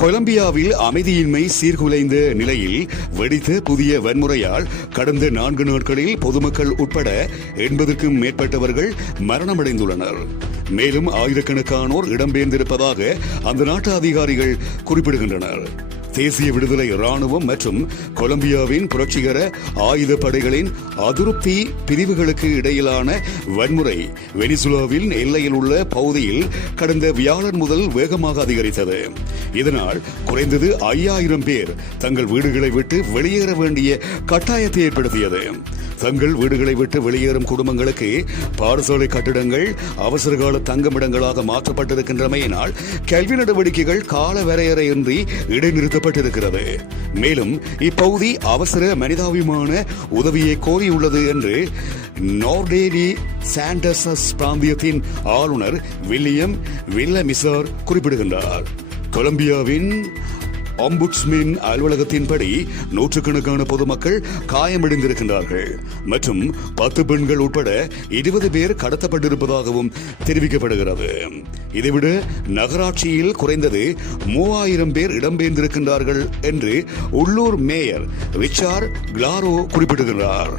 கொலம்பியாவில் அமைதியின்மை சீர்குலைந்த நிலையில் வெடித்த புதிய வன்முறையால் கடந்த 4 நாட்களில் பொதுமக்கள் உட்பட 80க்கும் மேற்பட்டவர்கள் மரணமடைந்துள்ளனர். மேலும் ஆயிரக்கணக்கானோர் இடம்பெயர்ந்திருப்பதாக அந்த நாட்டு அதிகாரிகள் குறிப்பிடுகின்றனர். தேசிய விடுதலை ராணுவம் மற்றும் கொலம்பியாவின் புரட்சிகர ஆயுத படைகளின் அதிருப்தி பிரிவுகளுக்கு இடையிலான வன்முறை வெனிசுலாவின் எல்லையில் உள்ள பகுதியில் கடந்த வியாழன் முதல் வேகமாக அதிகரித்தது. இதனால் குறைந்தது 5000 பேர் தங்கள் வீடுகளை விட்டு வெளியேற வேண்டிய கட்டாயத்தை ஏற்படுத்தியது. தங்கள் வீடுகளை விட்டு வெளியேறும் குடும்பங்களுக்கு பாடசாலை கட்டிடங்கள் அவசரகால தங்குமிடங்களாக மாற்றப்பட்டிருக்கின்றமையினால் கல்வி நடவடிக்கைகள் கால வரையறையின்றி இடைநிறுத்தப்பட்டிருக்கிறது. மேலும் இப்பகுதி அவசர மனிதாபிமான உதவியை கோரியுள்ளது என்று நோர்டேலி சாண்டர்சஸ் பிராந்தியத்தின் ஆளுநர் வில்லியம் வில்லமிசார் குறிப்பிடுகின்றார். கொலம்பியாவின் ஆம்புட்ஸ்மேன் அலுவலகத்தின்படி நூற்றுக்கணக்கான பொதுமக்கள் காயமடைந்திருக்கின்றார்கள் மற்றும் 10 பெண்கள் உட்பட 20 பேர் கடத்தப்பட்டிருப்பதாகவும் தெரிவிக்கப்படுகிறது. இதைவிட நகராட்சியில் குறைந்தது 3000 பேர் இடம்பெயர்ந்திருக்கின்றார்கள் என்று உள்ளூர் மேயர் ரிச்சார்ட் கிளாரோ குறிப்பிடுகிறார்.